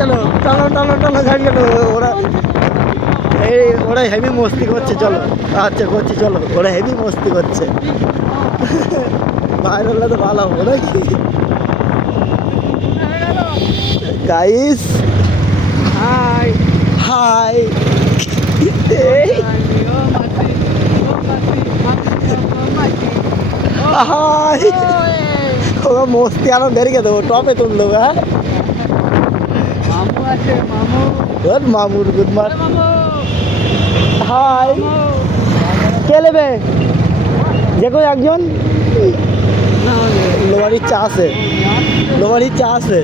চলো চলো চলো চলো গাড়ি চলো। ওরা ওরা হেভি মস্তি করছে, চলো। আচ্ছা করছি, চলো। ওরা হেভি মস্তি করছে, বাইরে হলে তো ভালো হবো নাকি গাইস। High high. হাই। ওরা মস্তি আরো বেরিয়ে দেবো, টপে তুল দেবো। হ্যাঁ মামু আছে, মামু গুড মামুর গুড মার। মামু হাই। কে নেবে? যে কোনো একজন। লোমার ইচ্ছা আছে, লোমার ইচ্ছা আছে।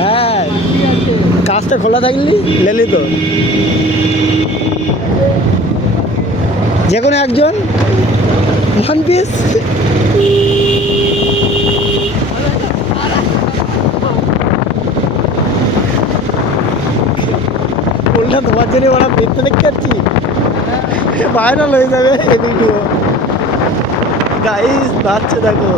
হ্যাঁ কাজটা খোলা থাকলি লেলি তো। যে কোনো একজন ওয়ান পিস। উল্টা তোমার জন্য ওরা বৃত্ত দেখতে পাচ্ছি, ভাইরাল হয়ে যাবে এই ভিডিও। গাইস নাচছে দেখো।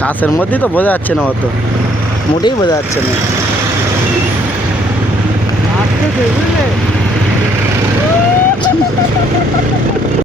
কাছের মধ্যেই তো বোঝা যাচ্ছে না, অত মোটেই বোঝা যাচ্ছে না। আসতে দেবে